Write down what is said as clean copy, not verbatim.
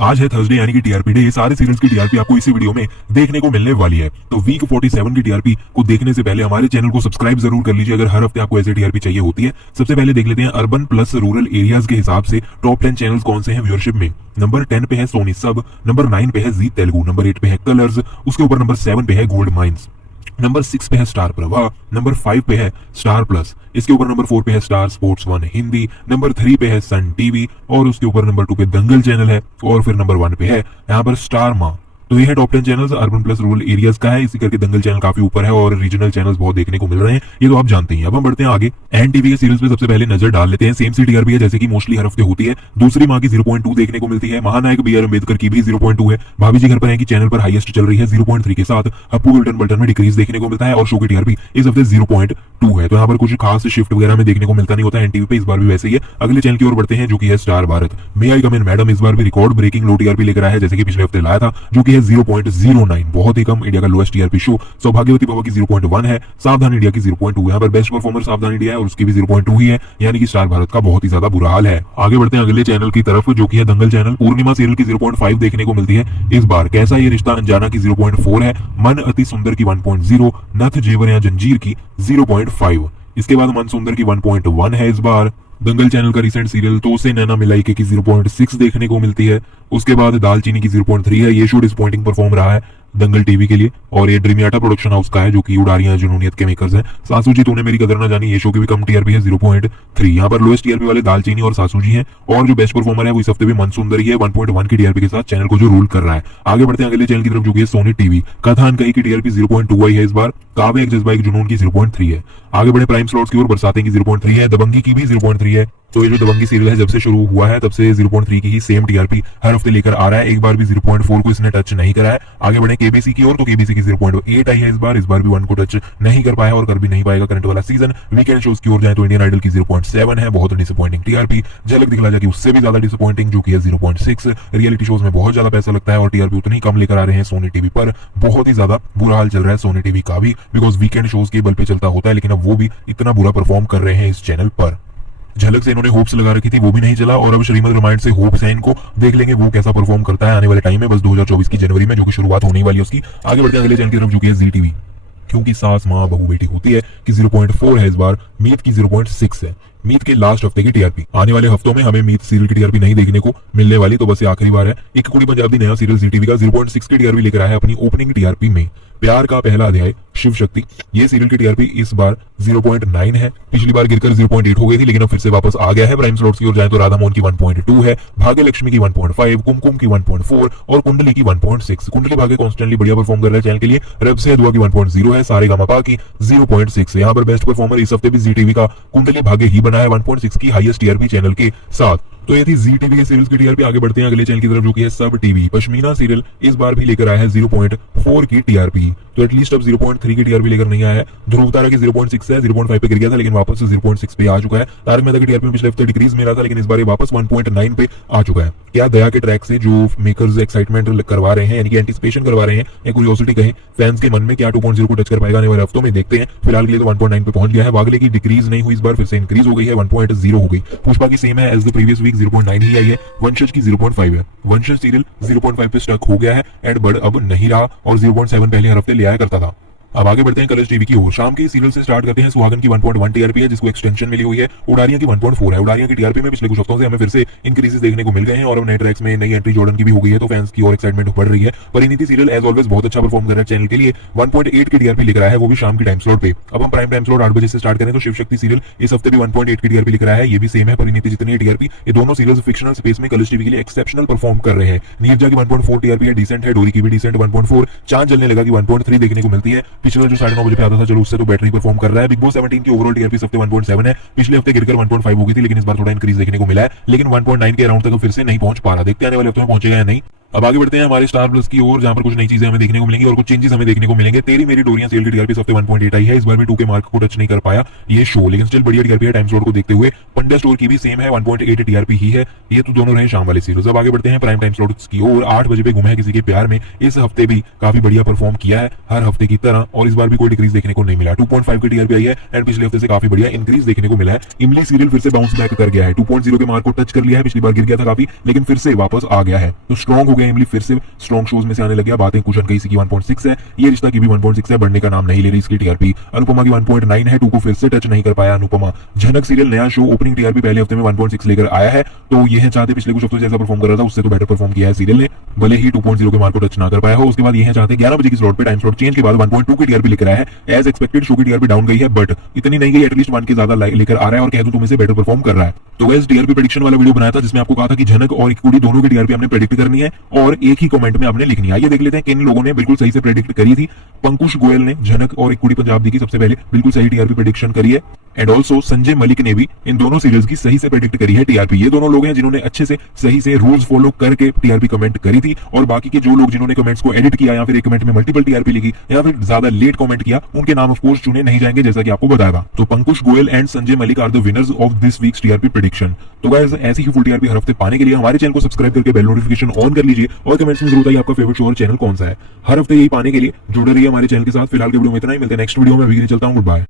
आज है थर्सडे यानी कि टीआरपी डे। सारे सीरियल्स की टीआरपी आपको इसी वीडियो में देखने को मिलने वाली है। तो वीक 47 की टीआरपी को देखने से पहले हमारे चैनल को सब्सक्राइब जरूर कर लीजिए अगर हर हफ्ते आपको ऐसे टीआरपी चाहिए होती है। सबसे पहले देख लेते हैं अर्बन प्लस रूरल एरियाज के हिसाब से टॉप 10 चैनल्स कौन से हैं व्यूअरशिप में। नंबर 10 पे है सोनी सब, नंबर 9 पे है जी तेलुगु, नंबर 8 पे है कलर्स, उसके ऊपर नंबर 7 पे है गोल्ड माइंस, नंबर 6 पे है स्टार प्रवाह, नंबर 5 पे है स्टार प्लस, इसके ऊपर नंबर 4 पे है स्टार स्पोर्ट्स 1 हिंदी, नंबर 3 पे है सन टीवी और उसके ऊपर नंबर 2 पे दंगल चैनल है और फिर नंबर 1 पे है यहाँ पर स्टार माँ। तो ये है top 10 channels urban plus rural areas का है। इसी करके दंगल चैनल काफी ऊपर है और रीजनल चैनल्स बहुत देखने को मिल रहे हैं, ये तो आप जानते हैं। अब हम बढ़ते हैं आगे। एन टीवी के सीरियल्स पे सबसे पहले नजर डाल लेते हैं। सेम सी टीआरपी है जैसे कि मोस्टली हर हफ्ते होती है। दूसरी माँ की 0.2 देखने को मिलती है। महानायक बी आर अम्बेडकर की भी 0.2 है। भाभी जी घर पर है कि चैनल पर हाईएस्ट चल रही है 0.3 के साथ। हप्पू विल्टन बल्टन में डिक्रीज देखने को मिलता है और शो की टीआरपी इस हफ्ते 0.2 है। तो यहाँ पर कुछ खास शिफ्ट वगैरह में देखने को मिलता नहीं होता एनटीवी पे, इस बार भी वैसे ही है। अगले चैनल की ओर बढ़ते हैं जो कि है स्टार भारत। मे आई कम इन मैडम इस बार भी रिकॉर्ड ब्रेकिंग लो टीआरपी लेकर आया है जैसे कि पिछले हफ्ते लाया था, जो कि है 0.09, बहुत ही कम। इंडिया का लोएस्ट टीआरपी शो। सौभाग्यवती बाबा की 0.1 है, सावधान इंडिया की 0.2। यहाँ पर बेस्ट परफॉर्मर सावधान इंडिया है और उसकी भी 0.2 ही है, यानी कि स्टार भारत का बहुत ही ज्यादा बुरा हाल है। आगे बढ़ते हैं अगले चैनल की तरफ जो कि है दंगल चैनल। पूर्णिमा सीरियल की 0.5 देखने को मिलती है इस बार। कैसा ये रिश्ता अनजाना की 0.4 है, मन अति सुंदर की 1.0, नथ जेवर या जंजीर की 0.5, इसके बाद मन सुंदर की 1.1 है इस बार। दंगल चैनल का रिसेंट सीरियल तो से नैना मिलाई के की 0.6 देखने को मिलती है। उसके बाद दालचीनी की 0.3 है। ये शो डिसअपॉइंटिंग परफॉर्म रहा है दंगल टीवी के लिए और ये ड्रीमियाटा प्रोडक्शन हाउस का है जो कि उड़ारियां जुनूनियत के मेकर्स हैं। सासू जी तूने मेरी कदर ना जानी, ये शो की भी कम टीआरपी है 0.3। यहाँ पर लोएस्ट टीआरपी वाले दालचीनी और सासू जी हैं और जो बेस्ट परफॉर्मर है वो इस हफ्ते भी मन सुंदर ही है 1.1 की टीआरपी के साथ चैनल को जो रूल कर रहा है। आगे बढ़ते हैं अगले चैनल की तरफ जो कि है सोनी टीवी। कथान कही की टीआरपी 0.2 आई है इस बार। काव्य एक जज्बा एक जुनून की 0.3 है। आगे बढ़े प्राइम स्लॉट्स की ओर। बरसातें की 0.3 है, दबंगी की भी 0.3 है। तो ये जो दबंगी सीरियल है जब से शुरू हुआ है तब से 0.3 की ही सेम टीआरपी हर हफ्ते लेकर आ रहा है। एक बार भी 0.4 को इसने टच नहीं करा है। आगे बढ़े केबीसी की ओर तो केबीसी की 0.8 आई है इस बार भी 1 को टच नहीं कर पाया और कर भी नहीं पाएगा करंट वाला सीजन। वीकेंड शोज की ओर जाए तो इंडियन आइडल की 0.7 है, बहुत डिसअपॉइंटिंग टीआरपी। झलक दिखला जाए उससे भी ज्यादा डिसअपॉइंटिंग जो कि है 0.6। रियलिटी शोज में बहुत ज्यादा पैसा लगता है और टीआरपी उतनी कम लेकर आ रहे हैं सोनी टीवी पर। बहुत ही ज्यादा बुरा हाल चल रहा है सोनी टीवी का भी, बिकॉज वीकेंड शोज के बल पे चलता होता है लेकिन अब वो भी इतना बुरा परफॉर्म कर रहे हैं इस चैनल पर। झलक से इन्होंने होप्स लगा रखी थी, वो भी नहीं चला और अब श्रीमद रामायण से होप्स है इनको। देख लेंगे वो कैसा परफॉर्म करता है आने वाले टाइम में, बस 2024 की जनवरी में जो कि शुरुआत होने वाली है उसकी। आगे बढ़ते हैं अगले चैनल की तरफ जो कि है जी टीवी। क्योंकि सास माँ बहू बेटी होती है कि 0.4 है इस बार। मीत की 0.6 है। मीत के लास्ट हफ्ते की टीआरपी। आने वाले हफ्तों में हमें मीत सीरियल की टीआरपी नहीं देखने को मिलने वाली, तो बस ये आखिरी बार है। एक कुड़ी पंजाबी नया सीरियल जी टीवी का 0.6 की टीआरपी लेकर आया है अपनी ओपनिंग टीआरपी में। प्यार का पहला अध्याय शिव शक्ति, ये सीरियल की टीआरपी इस बार 0.9 है। पिछली बार गिरकर 0.8 हो गई थी लेकिन अब फिर से वापस आ गया है। प्राइम स्लॉट्स की ओर जाए तो राधा मोहन की 1.2 है, भाग्य लक्ष्मी की 1.5, कुमकुम की 1.4 और कुंडली की 1.6। कुंडली भाग्य कॉन्स्टेंटली बढ़िया परफॉर्म कर रहा है चैनल के लिए। रब से दुआ की 1.0 है। सारे गामा की 0.6 है। यहाँ पर बेस्ट परफॉर्मर इस हफ्ते भी जी टीवी का कुंडली भाग्य ही बना है 1.6 की हाईएस्ट टीआरपी चैनल के साथ। तो ये थी जी टीवी के सीरियल्स की टीआरपी। आगे बढ़ते हैं अगले चैनल की तरफ जो कि है सब टीवी। पश्मीना सीरियल इस बार भी लेकर आया है 0.4 की टीआरपी, तो एटलीस्ट अब 0.3 की टीआरपी लेकर नहीं आया है। ध्रुव तारा की 0.6 है, 0.5 पे गिर गया था लेकिन वापस 0.6 पे आ चुका है। तारक मेहता की टीआरपी में पिछले हफ्ते डिक्रीज मिला था लेकिन इस बार वापस 1.9 पे आ चुका है। क्या दया के ट्रैक से जो मेकर्स एक्साइटमेंट करवा रहे हैं यानी कि एंटिसिपेशन करवा रहे हैं या क्यूरियोसिटी कहें फैंस के मन में, क्या 2.0 को टच कर पाएगा आने वाले हफ्तों में, देखते हैं। फिलहाल के लिए तो 1.9 पे पहुंच गया है। वागले की डिक्रीज नहीं हुई इस बार, फिर से इंक्रीज हो गई है 1.0 हो गई। पुष्पा की सेम है एज द प्रीवियस वीक 0.9 ही आई है। वंशज की 0.5 है। वंशज सीरियल 0.5 पे स्टक हो गया है, एड बढ़ अब नहीं रहा और 0.7 पहले हर हफ्ते ले आया करता था। अब आगे बढ़ते हैं कलर्स टीवी की ओर। शाम के सीरियल से स्टार्ट करते हैं। सुहागन की 1.1 टीआरपी है जिसको एक्सटेंशन मिली हुई है। उड़ारियां की 1.4 है। उड़ारियां की टीआरपी में पिछले कुछ हफ्तों से हमें फिर से इंक्रीजेस देखने को मिल गए हैं और अब नए ट्रैक्स में नई एंट्री जॉर्डन की भी हो गई है तो फैंस की और एक्साइटमेंट बढ़ रही है। परिणीति सीरियल एज ऑलवेज बहुत अच्छा परफॉर्म कर रहा है चैनल के लिए। 1.8 की टीआरपी लेकर आया है, वो भी शाम की टाइम स्लॉट पे। अब हम प्राइम टाइम स्लॉट 8 बजे से स्टार्ट करें तो शिव शक्ति सीरियल इस हफ्ते भी 1.8 की टीआरपी लेकर आया है, ये भी सेम है परिणीति जितनी है टीआरपी। ये दोनों सीरियल्स फिक्शनल स्पेस में कलर्स टीवी के लिए एक्सेप्शनल परफॉर्म कर रहे हैं। नीरजा की 1.4 टीआरपी है, डिसेंट है। डोरी की भी डिसेंट 1.4। चांद जलने लगा की 1.3 देखने को मिलती है। पिछले जो 9:30 बजे पे आता था चलो उससे तो बेटर परफॉर्म कर रहा है। बिग बॉस 17 की ओवरऑल टीआरपी इस हफ्ते 1.7 है। पिछले हफ्ते गिरकर 1.5 हो गई थी लेकिन इस बार थोड़ा इंक्रीज देखने को मिला है, लेकिन 1.9 के अराउंड तक फिर से नहीं पहुंच पा रहा। देखते आने वाले हफ्तों में पहुंचेगा या नहीं। अब आगे बढ़ते हैं हमारे स्टार प्लस की ओर, जहां पर कुछ नई चीजें हमें देखने को मिलेंगी और कुछ चेंजेस हमें देखने को मिलेंगे। तेरी मेरी डोरियां सेल की टीआरपी हफ्ते 1.8 आई है। इस बार भी 2 के मार्क को टच नहीं कर पाया ये शो, लेकिन स्टिल बढ़िया टीआरपी है टाइम स्लॉट को देखते हुए। पंडा स्टोर की भी सेम है, 1.8 टीआरपी ही है। ये तो दोनों रहे शाम वाले सीरीज। अब आगे बढ़ते हैं प्राइम टाइम स्लॉट्स की ओर। 8 बजे पे गुम है किसी के प्यार में इस हफ्ते भी काफी बढ़िया परफॉर्म किया है हर हफ्ते की तरह, और इस बार भी कोई डिक्रीज देखने को नहीं मिला। 2.5 की टीआरपी आई है एंड पिछले हफ्ते से काफी बढ़िया इंक्रीज देखने को मिला है। इमली सीरियल फिर से बाउंस बैक कर गया है, 2.0 के मार्क को टच कर लिया है। पिछली बार गिर गया था काफी, लेकिन फिर से वापस आ गया है, तो स्ट्रॉन्ग हो गया इमली, फिर से स्ट्रॉन्ग शोज में से आने लग गया। बातें कुशन कहीं की 1.6 है, ये रिश्ता की भी 1.6 है, बढ़ने का नाम नहीं ले रही इसकी टीआरपी। अनुपमा की 1.9 है, 2 को फिर से टच नहीं कर पाया अनुपमा। झनक सीरियल नया शो, ओपनिंग टीआरपी पहले हफ्ते में 1.6 लेकर आया है, तो ये है चाहते पिछले कुछ हफ्तों जैसा परफॉर्म कर रहा था उससे तो बेटर परफॉर्म किया है सीरियल ने, भले ही 2.0 के मार्क को टच ना कर पाया हो। उसके बाद ये है चाहते 11 बजे की स्लॉट पे टाइम स्लॉट चेंज के बाद 1.2 की टीआरपी लेकर आया है। एज एक्सपेक्टेड शो की टीआरपी डाउन गई है, बट इतनी नहीं गई, एटलीस्ट 1 के ज्यादा लेकर आ रहा है और कह दूं तुम इसे बेटर परफॉर्म कर रहा है। तो गाइस टीआरपी प्रेडिक्शन वाला वीडियो बनाया था जिसमें आपको कहा था कि झनक और इक्कुड़ी दोनों की टीआरपी हमने प्रेडिक्ट करनी है और एक ही कमेंट में आपने लिखनी है। आइए देख लेते हैं किन लोगों ने बिल्कुल सही से प्रेडिक्ट करी थी। पंकुश गोयल ने झनक और इक्कुड़ी पंजाब दी की सबसे पहले बिल्कुल सही टीआरपी प्रेडिक्शन करी है, एंड ऑल्सो संजय मलिक ने भी इन दोनों सीरियल्स की सही से प्रेडिक्ट करी है टीआरपी। ये दोनों लोग हैं जिन्होंने अच्छे से सही से रूल्स फॉलो करके टीआरपी कमेंट करी थी, और बाकी के जो लोग जिन्होंने कमेंट्स को एडिट किया या फिर एक कमेंट में मल्टीपल टीआरपी लिखी या फिर ज्यादा लेट कमेंट किया, उनके नाम ऑफ कोर्स चुने नहीं जाएंगे जैसा कि आपको बताया था। तो Pankush Goyal and Sanjay Malik are the winners of this week's TRP prediction. तो गाइस ऐसी ही फुल टीआरपी हर हफ्ते पाने के लिए हमारे चैनल को सब्सक्राइब करके बेल नोटिफिकेशन ऑन कर लीजिए और कमेंट्स में जरूर बताइए आपका फेवरेट शो और चैनल कौन सा है। हर हफ्ते यही पाने के लिए जुड़े रहिए हमारे चैनल के साथ। फिलहाल के वीडियो में इतना ही, मिलते हैं नेक्स्ट वीडियो में। अभी के लिए चलता हूं, गुड बाय।